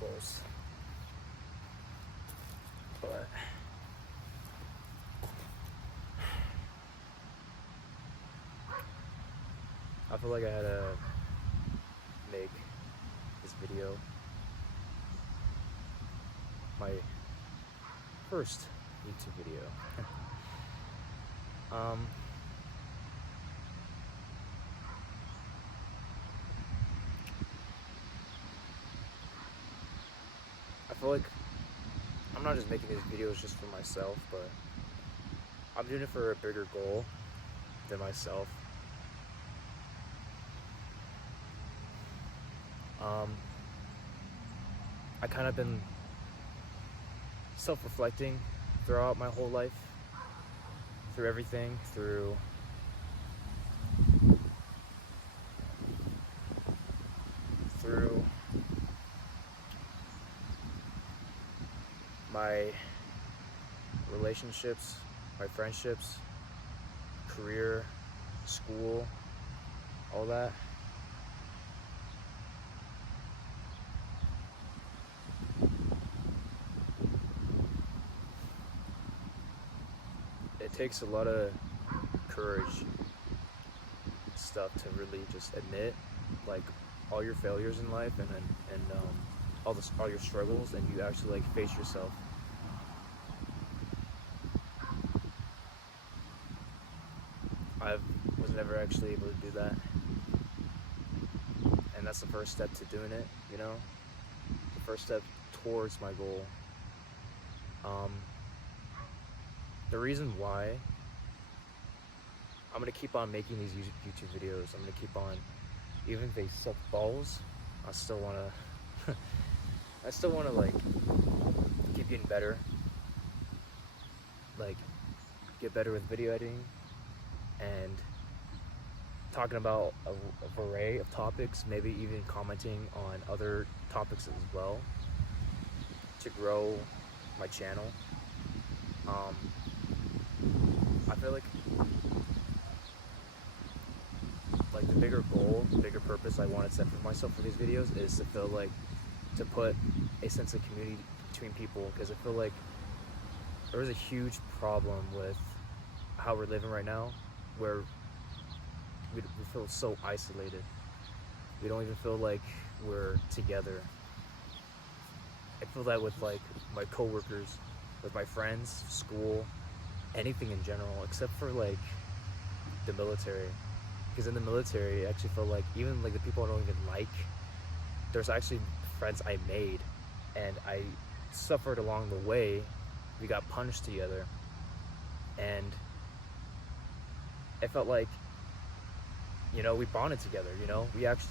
close. But I feel like I had to make this video my first YouTube video. I feel like I'm not just making these videos just for myself, but I'm doing it for a bigger goal than myself. I kind of been self-reflecting throughout my whole life, through everything, through my relationships, my friendships, career, school, all that. It takes a lot of courage stuff to really just admit like all your failures in life and all your struggles, and you actually like face yourself. I was never actually able to do that, and that's the first step to doing it, you know, the first step towards my goal. The reason why I'm gonna keep on making these YouTube videos, I'm gonna keep on, even if they suck balls, I still wanna like keep getting better, like get better with video editing and talking about a array of topics, maybe even commenting on other topics as well to grow my channel. I feel like the bigger goal, the bigger purpose I want to set for myself for these videos is to feel like to put a sense of community between people, because I feel like there is a huge problem with how we're living right now, where we feel so isolated. We don't even feel like we're together. I feel that with like my coworkers, with my friends, school, anything in general, except for like the military. Because in the military, I actually feel like even like the people I don't even like, there's actually friends I made, and I suffered along the way. We got punished together, and it felt like, you know, we bonded together. You know,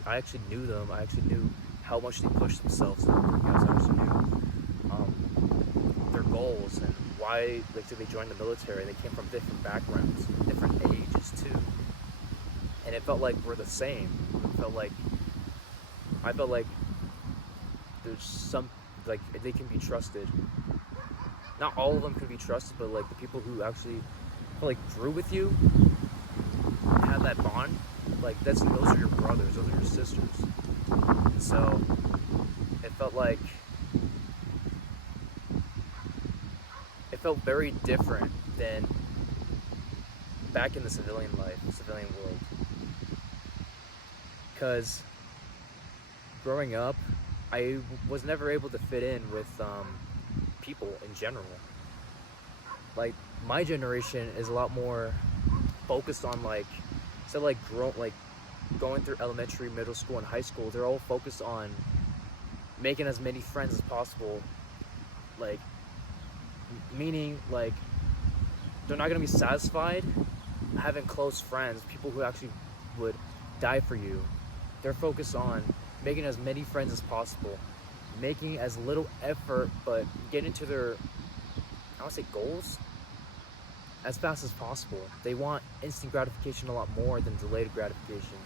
I actually knew them. I actually knew how much they pushed themselves in the workouts. I actually knew their goals and why like did they join the military. They came from different backgrounds, different ages too. And it felt like we're the same. I felt like there's some, like, they can be trusted. Not all of them can be trusted, but like the people who actually like grew with you, have that bond, like those are your brothers, those are your sisters. And so it felt very different than back in the civilian world. Because growing up, I was never able to fit in with people in general. Like my generation is a lot more focused on like, so like going through elementary, middle school, and high school, they're all focused on making as many friends as possible. Like, meaning like they're not gonna be satisfied having close friends, people who actually would die for you. They're focused on making as many friends as possible, making as little effort, but getting to their, I want to say, goals as fast as possible. They want instant gratification a lot more than delayed gratification.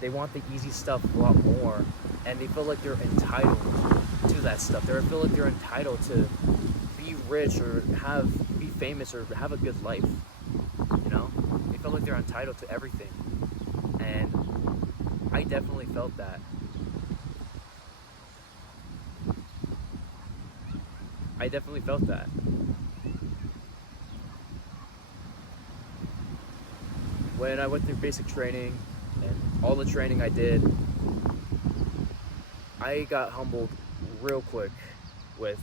They want the easy stuff a lot more, and they feel like they're entitled to that stuff. They feel like they're entitled to be rich or be famous or have a good life. You know, they feel like they're entitled to everything, and I definitely felt that. I definitely felt that. When I went through basic training and all the training I did, I got humbled real quick with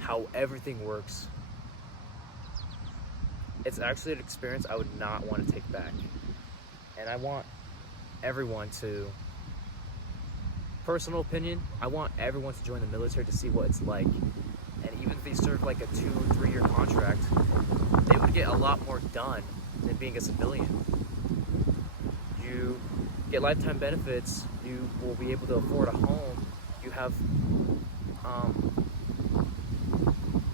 how everything works. It's actually an experience I would not want to take back. And I want everyone to, personal opinion, I want everyone to join the military to see what it's like. And even if they serve like a 2 or 3 year contract, they would get a lot more done than being a civilian. You get lifetime benefits, you will be able to afford a home, you have,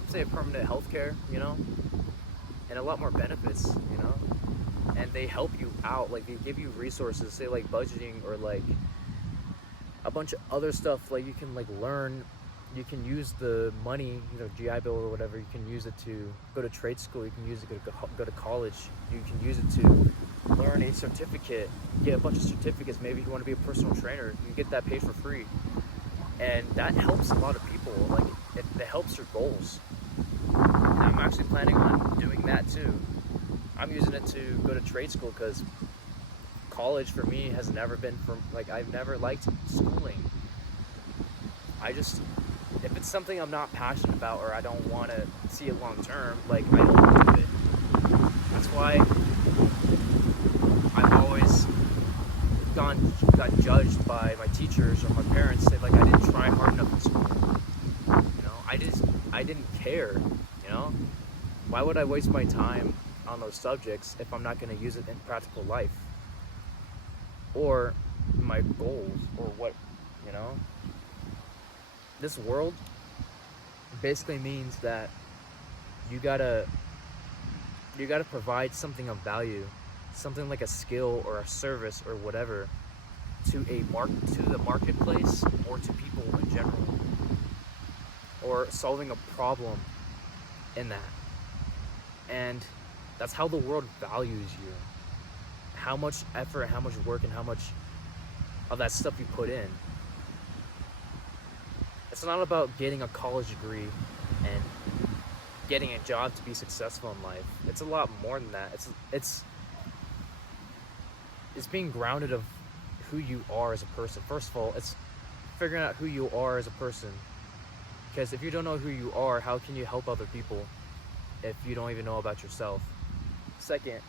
say, a permanent health care, and a lot more benefits, and they help you out, like they give you resources, say like budgeting or like a bunch of other stuff, like you can like learn, you can use the money, GI Bill or whatever, you can use it to go to trade school, you can use it to go to college, you can use it to learn a certificate, get a bunch of certificates, maybe if you want to be a personal trainer, you get that paid for free, and that helps a lot of people, like it helps your goals. And I'm actually planning on doing that too. I'm using it to go to trade school because college for me has never been I've never liked schooling. If it's something I'm not passionate about or I don't want to see it long term, like I don't do it. That's why I've always got judged by my teachers or my parents, say like I didn't try hard enough in school. I didn't care, Why would I waste my time on those subjects if I'm not going to use it in practical life? Or my goals, or what, This world basically means that you gotta provide something of value, something like a skill or a service or whatever to the marketplace or to people in general, or solving a problem in that. And that's how the world values you. How much effort, how much work, and how much of that stuff you put in. It's not about getting a college degree and getting a job to be successful in life. It's a lot more than that. It's being grounded of who you are as a person. First of all, it's figuring out who you are as a person. Because if you don't know who you are, how can you help other people if you don't even know about yourself? Second,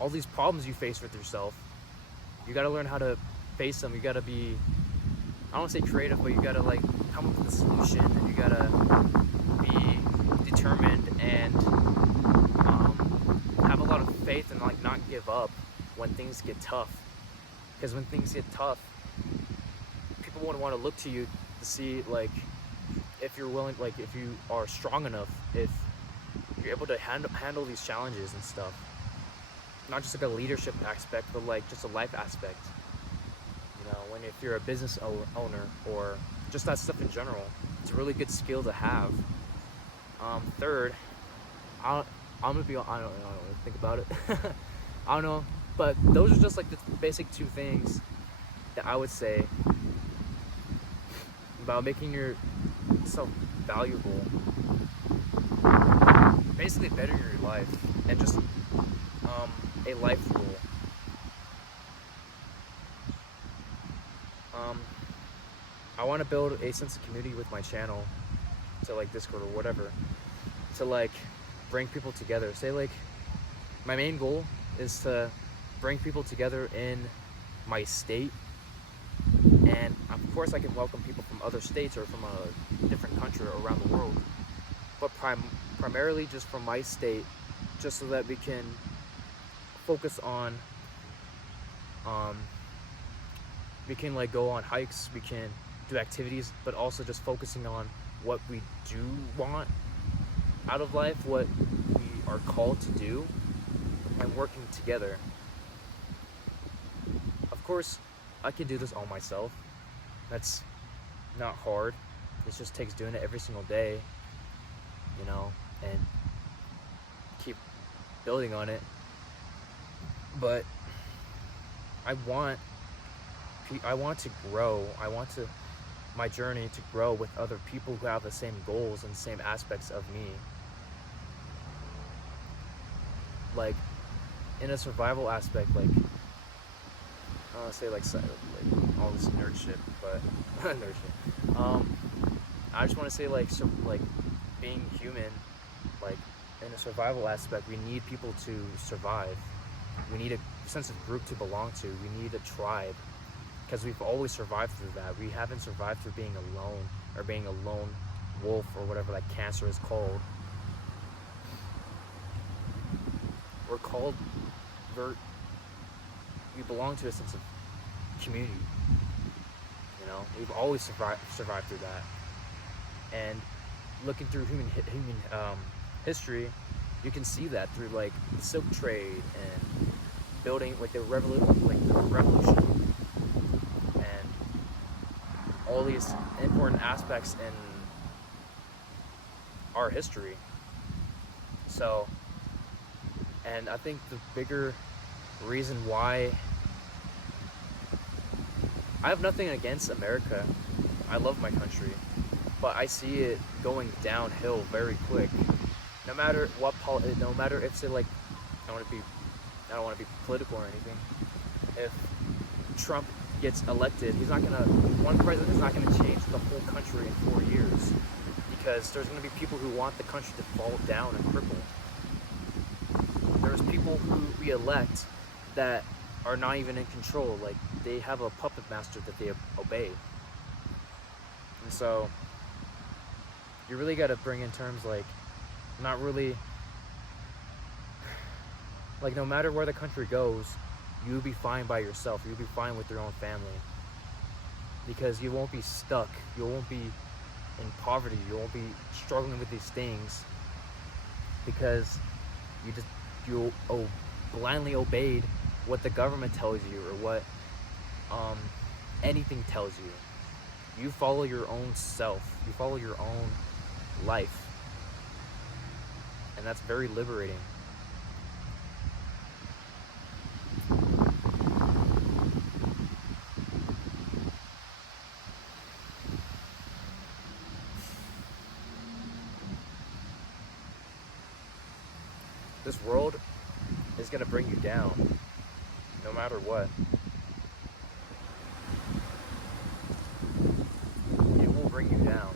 all these problems you face with yourself, you gotta learn how to face them. You gotta be, I don't want to say creative, but you gotta like come up with a solution, and you gotta be determined and have a lot of faith and like not give up when things get tough. Because when things get tough, people won't want to look to you to see like if you're willing, like if you are strong enough, if you're able to handle these challenges and stuff. Not just like a leadership aspect, but like just a life aspect. If you're a business owner or just that stuff in general, it's a really good skill to have. Third, I'm gonna be, I don't really think about it. I don't know, but those are just like the basic 2 things that I would say about making yourself valuable. Basically bettering your life, and just a life rule. I want to build a sense of community with my channel, to like Discord or whatever, to like bring people together. Say like my main goal is to bring people together in my state, and of course I can welcome people from other states or from a different country or around the world, but primarily just from my state, just so that we can focus on we can like go on hikes, we can do activities, but also just focusing on what we do want out of life, what we are called to do, and working together. Of course, I can do this all myself. That's not hard. It just takes doing it every single day, and keep building on it. But I want to grow. I want to my journey to grow with other people who have the same goals and same aspects of me. Like, in a survival aspect, like, I don't want to say like all this nerd shit, but nerd shit. I just want to say like being human, like in a survival aspect, we need people to survive. We need a sense of group to belong to. We need a tribe, because we've always survived through that. We haven't survived through being alone or being a lone wolf or whatever that cancer is called. We belong to a sense of community. You know, we've always survived through that. And looking through human history, you can see that through like the silk trade and building like the revolution, and all these important aspects in our history. So, and I think the bigger reason why I have nothing against America, I love my country, but I see it going downhill very quick. No matter what no matter if say like I don't want to be political or anything. If Trump gets elected, one president is not gonna change the whole country in 4 years, because there's gonna be people who want the country to fall down and cripple. There's people who we elect that are not even in control. Like, they have a puppet master that they obey. And so you really got to bring in terms like, not really, like, no matter where the country goes, you'll be fine by yourself. You'll be fine with your own family, because you won't be stuck. You won't be in poverty. You won't be struggling with these things, because you blindly obeyed what the government tells you, or what anything tells you. You follow your own self. You follow your own life. And that's very liberating. This world is going to bring you down, no matter what. It will bring you down.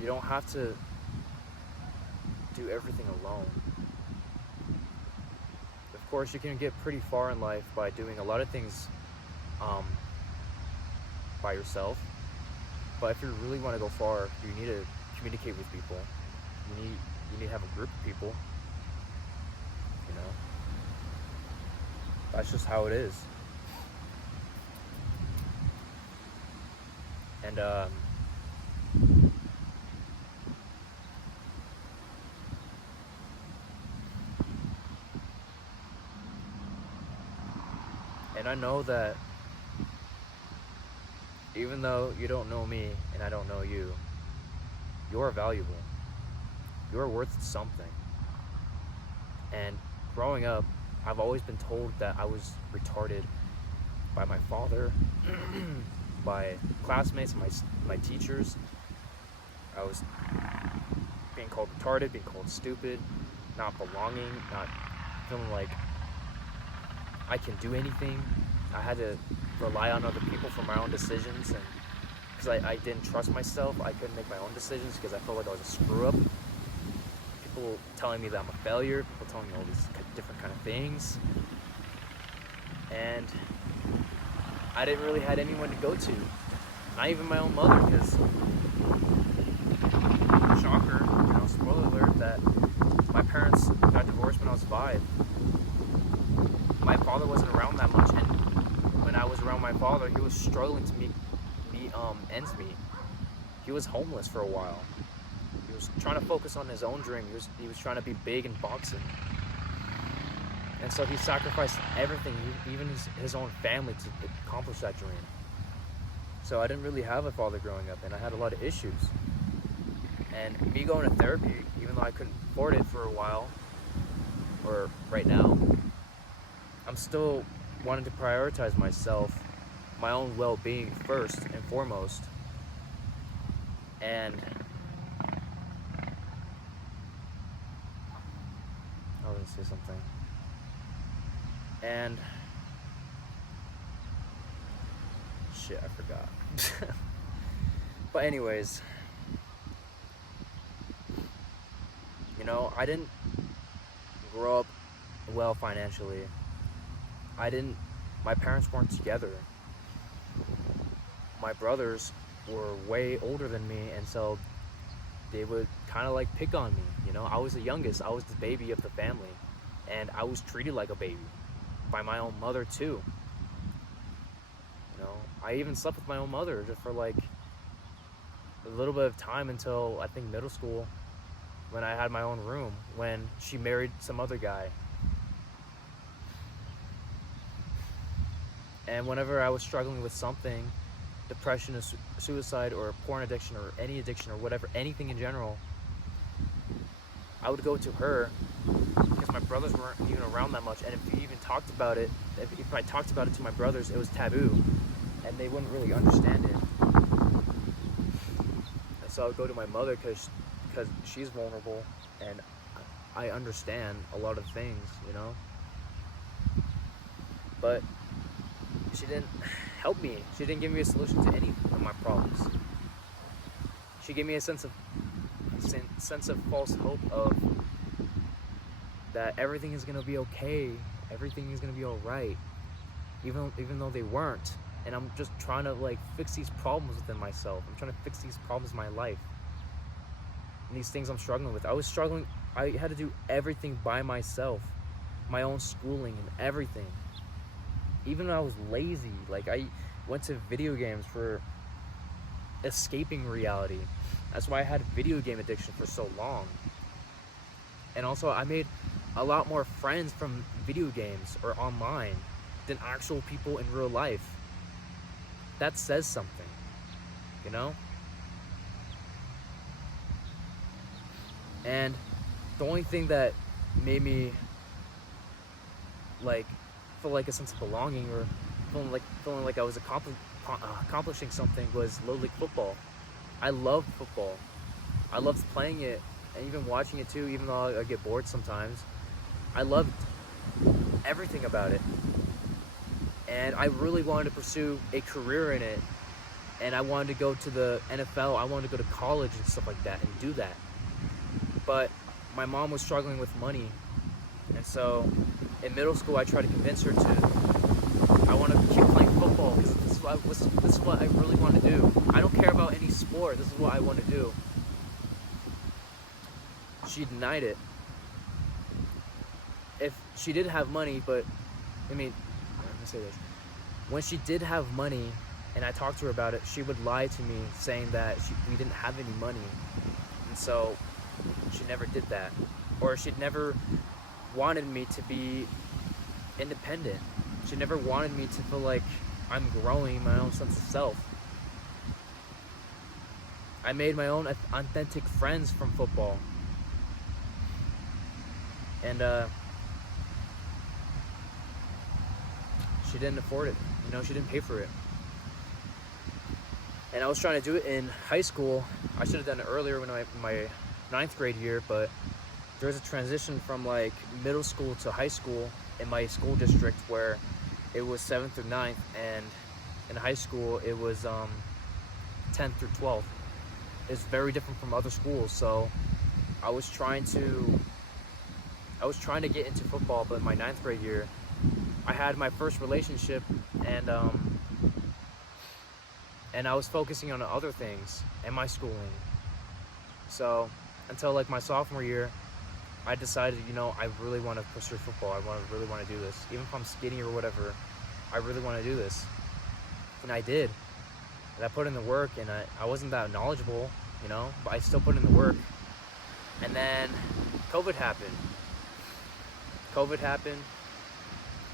You don't have to do everything alone. Of course, you can get pretty far in life by doing a lot of things by yourself. But if you really want to go far, you need to communicate with people. You need to have a group of people. You know, that's just how it is. And I know that even though you don't know me and I don't know you, you're valuable. You're worth something. And growing up, I've always been told that I was retarded by my father, by classmates, my teachers. I was being called retarded, being called stupid, not belonging, not feeling like I can do anything. I had to rely on other people for my own decisions, and because I didn't trust myself, I couldn't make my own decisions because I felt like I was a screw up. People telling me that I'm a failure, people telling me all these different kind of things, and I didn't really have anyone to go to, not even my own mother, because shocker, you know, spoiler alert, that my parents got divorced when I was 5. My father wasn't around that much, and when I was around my father, he was struggling to meet ends meet. He was homeless for a while. He was trying to focus on his own dream. He was trying to be big in boxing, and so he sacrificed everything, even his own family, to accomplish that dream. So I didn't really have a father growing up, and I had a lot of issues. And me going to therapy, even though I couldn't afford it for a while, or right now, I'm still wanting to prioritize myself my own well-being first and foremost. And I was gonna say something. And shit, I forgot. But anyways, you know, I didn't grow up well financially. My parents weren't together. My brothers were way older than me, and so they would kind of like pick on me. You know, I was the youngest, I was the baby of the family, and I was treated like a baby by my own mother too. You know, I even slept with my own mother just for like a little bit of time until I think middle school, when I had my own room, when she married some other guy. And whenever I was struggling with something, depression or suicide or porn addiction or any addiction or whatever, anything in general, I would go to her, because my brothers weren't even around that much. And if you even talked about it, if I talked about it to my brothers, it was taboo, and they wouldn't really understand it. And so I would go to my mother because she's vulnerable, and I understand a lot of things, you know. But she didn't help me. She didn't give me a solution to any of my problems. She gave me a sense of false hope of that everything is gonna be okay, everything is gonna be all right, even though they weren't. And I'm just trying to like fix these problems within myself. I'm trying to fix these problems in my life and these things I'm struggling with. I had to do everything by myself, my own schooling and everything. Even when I was lazy, like I went to video games for escaping reality. That's why I had video game addiction for so long. And also I made a lot more friends from video games or online than actual people in real life. That says something, you know? And the only thing that made me like feel like a sense of belonging or feeling like I was accomplishing something was Little League football. I loved football. I loved playing it and even watching it too, even though I get bored sometimes. I loved everything about it. And I really wanted to pursue a career in it. And I wanted to go to the NFL. I wanted to go to college and stuff like that and do that. But my mom was struggling with money. And so in middle school, I tried to convince her I want to keep playing football because this is what I really want to do. I don't care about any sport. This is what I want to do. She denied it. If she did have money, but let me say this. When she did have money and I talked to her about it, she would lie to me saying that we didn't have any money. And so she never did that. Or she'd never wanted me to be independent. She never wanted me to feel like I'm growing my own sense of self. I made my own authentic friends from football. And she didn't afford it. You know, she didn't pay for it. And I was trying to do it in high school. I should have done it earlier when my 9th grade year, but there was a transition from like middle school to high school in my school district where it was 7th through 9th, and in high school it was 10th through 12th. It's very different from other schools. So I was trying to get into football, but in my 9th grade year I had my first relationship, and I was focusing on other things and my schooling. So until like my sophomore year, I decided, you know, I really want to pursue football. I really want to do this. Even if I'm skinny or whatever, I really want to do this. And I did. And I put in the work, and I wasn't that knowledgeable, you know, but I still put in the work. And then COVID happened.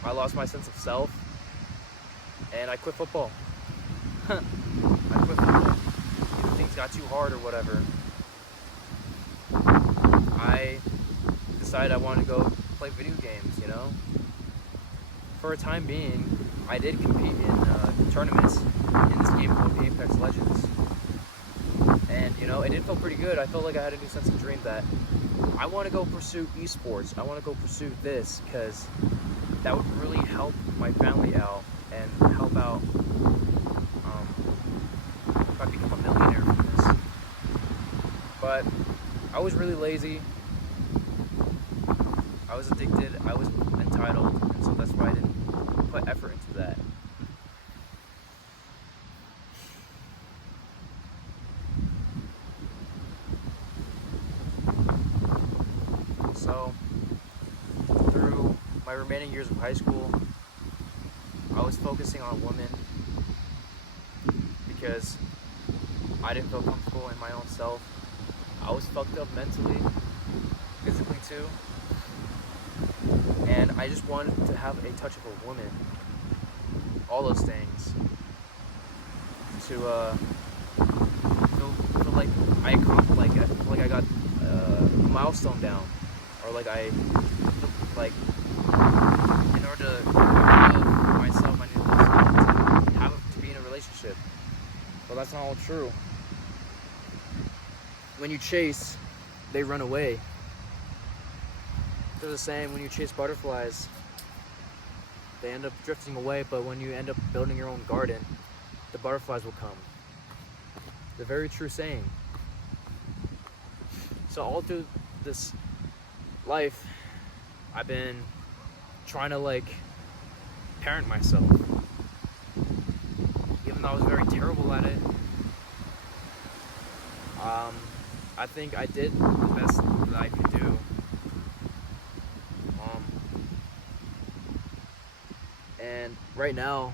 I lost my sense of self, and I quit football. I quit football. Things got too hard or whatever. I decided I wanted to go play video games, you know. For a time being, I did compete in tournaments in this game called Apex Legends. And it did feel pretty good. I felt like I had a new sense of dream that I want to go pursue esports. I want to go pursue this because that would really help my family out and help out if I become a millionaire from this. But I was really lazy. I was addicted. I was entitled, and so that's why I didn't put effort into that. So, through my remaining years of high school, I was focusing on women because I didn't feel comfortable in my own self. I was fucked up mentally, physically too, and I just wanted to have a touch of a woman. All those things to feel like I accomplished, I feel like I got a milestone down, or like in order to love myself, I needed to be in a relationship. But that's not all true. When you chase, they run away. They're the same. When you chase butterflies, they end up drifting away, but when you end up building your own garden, the butterflies will come. It's a very true saying. So all through this life, I've been trying to parent myself. Even though I was very terrible at it, I think I did the best that I could do. And right now,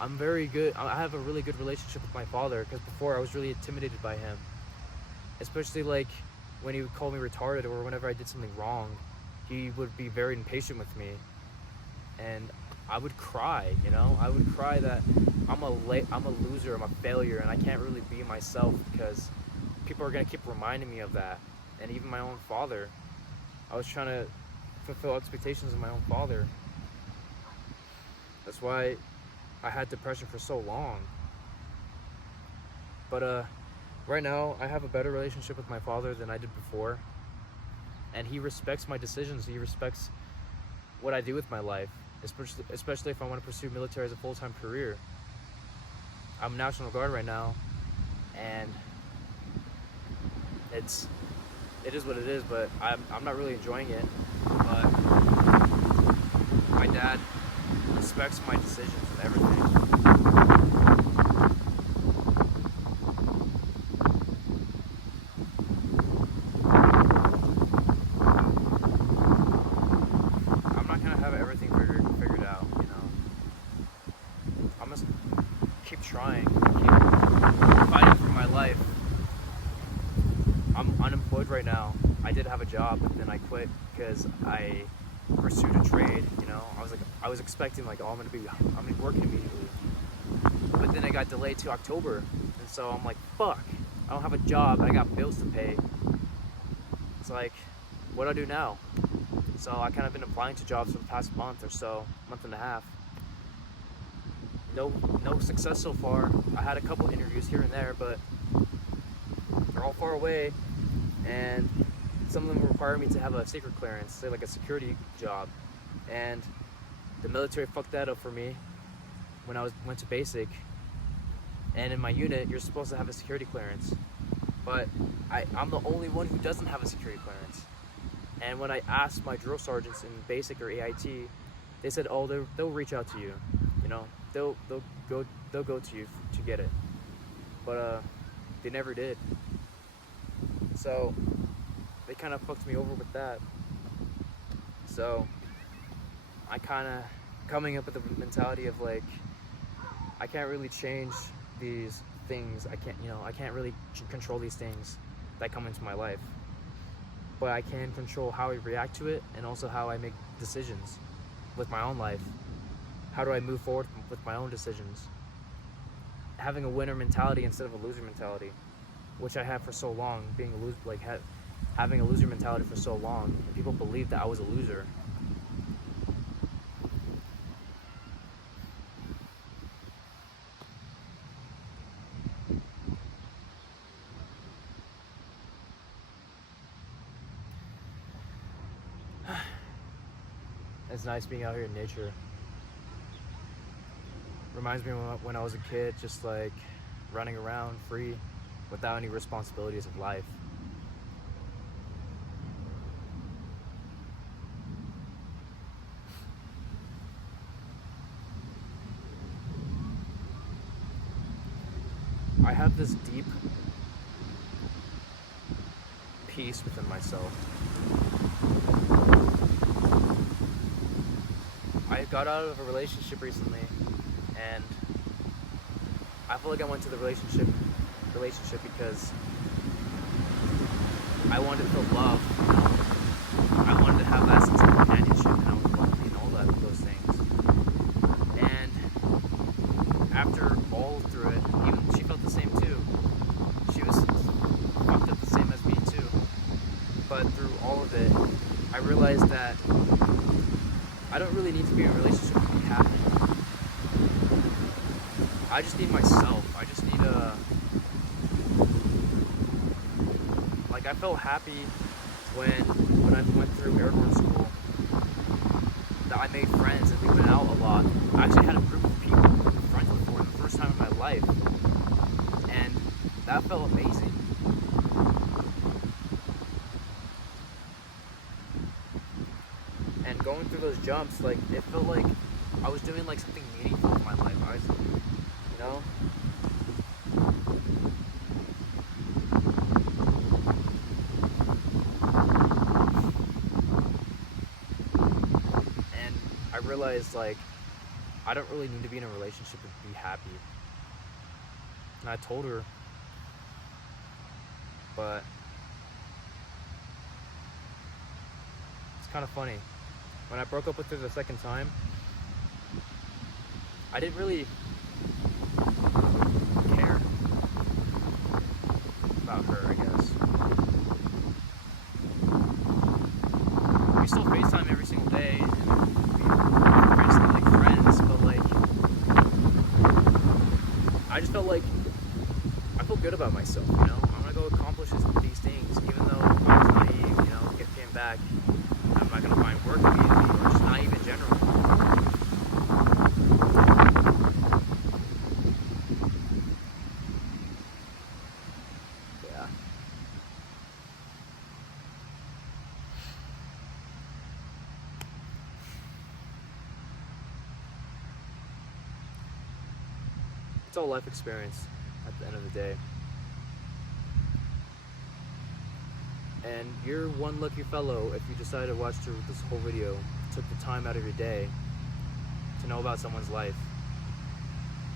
I'm very good. I have a really good relationship with my father, because before I was really intimidated by him. Especially when he would call me retarded, or whenever I did something wrong, he would be very impatient with me. And I would cry, I would cry that I'm a loser, I'm a failure, and I can't really be myself because people are gonna keep reminding me of that. And even my own father, I was trying to fulfill expectations of my own father. That's why I had depression for so long. But right now, I have a better relationship with my father than I did before. And he respects my decisions. He respects what I do with my life, especially if I want to pursue military as a full-time career. I'm National Guard right now, and it is what it is, but I'm not really enjoying it. But my dad respects my decisions and everything. I'm not gonna have everything figured out, I must keep trying, keep fighting for my life. I'm unemployed right now. I did have a job, but then I quit because I pursued a trade. I was expecting I'm gonna be working immediately, but then it got delayed to October, and so I'm like, fuck, I don't have a job, I got bills to pay. It's what do I do now? So I kind of been applying to jobs for the past month and a half. No success so far. I had a couple interviews here and there, but they're all far away, and some of them require me to have a secret clearance, say a security job, and the military fucked that up for me when I went to basic. And in my unit, you're supposed to have a security clearance, but I'm the only one who doesn't have a security clearance. And when I asked my drill sergeants in basic or AIT, they said, "Oh, they'll reach out to you. They'll go to you to get it." But they never did. So they kind of fucked me over with that. So I kind of coming up with the mentality of I can't really change these things. I can't really control these things that come into my life, but I can control how I react to it, and also how I make decisions with my own life. How do I move forward with my own decisions? Having a winner mentality instead of a loser mentality, which I had for so long, having a loser mentality for so long, and people believed that I was a loser. It's nice being out here in nature. Reminds me of when I was a kid, just like running around free without any responsibilities of life. I have this deep peace within myself. I got out of a relationship recently, and I feel like I went to the relationship because I wanted to feel love. I wanted to have that sense of companionship, and I was lonely and all those things. And after all through it, even she felt the same too. She was fucked up the same as me too. But through all of it, I realized that I don't really need to be in a relationship to be happy. I just need myself. I just need like, I felt happy when I went through airborne school, that I made friends and we went out a lot. I actually had a group of people friends for the first time in my life, and that felt amazing. And going through those jumps, like, it felt like I was doing like something meaningful in my life. I was, you know, and I realized, like, I don't really need to be in a relationship to be happy. And I told her, but it's kind of funny. When I broke up with her the second time, I didn't really care about her, I guess. We still FaceTime every single day, and we're basically like friends, but like, I just felt like, I felt good about myself, you know? I'm gonna go accomplish these things, even though I was naive, you know, came back. I'm not gonna find work immediately, or just naive in general. Yeah. It's all life experience at the end of the day. And you're one lucky fellow if you decided to watch through this whole video, took the time out of your day to know about someone's life.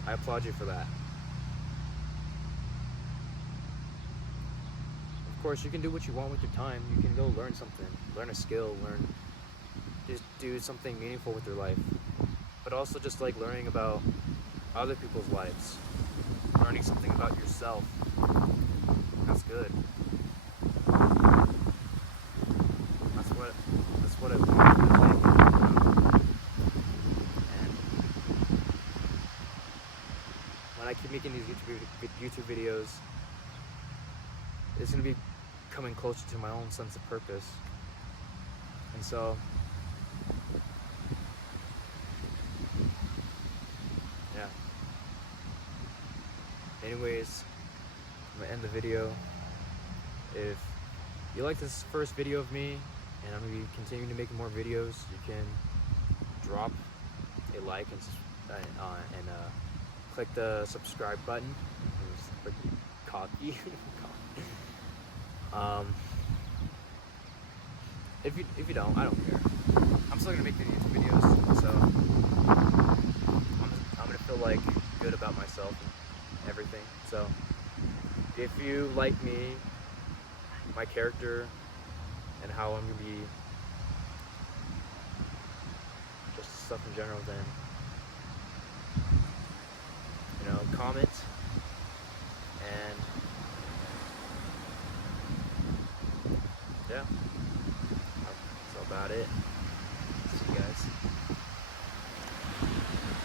I applaud you for that. Of course, you can do what you want with your time. You can go learn something, learn a skill, just do something meaningful with your life. But also just like learning about other people's lives, learning something about yourself. That's good. That's what it feels like. And when I keep making these YouTube videos, it's gonna be coming closer to my own sense of purpose. And so, yeah. Anyways, I'm gonna end the video. If you like this first video of me, and I'm gonna be continuing to make more videos, you can drop a like and click the subscribe button. Click cocky. If you don't, I don't care. I'm still gonna make the YouTube videos, so I'm gonna feel like good about myself and everything. So if you like me, my character, and how I'm gonna be, just stuff in general, then, you know, comment, and yeah, that's about it.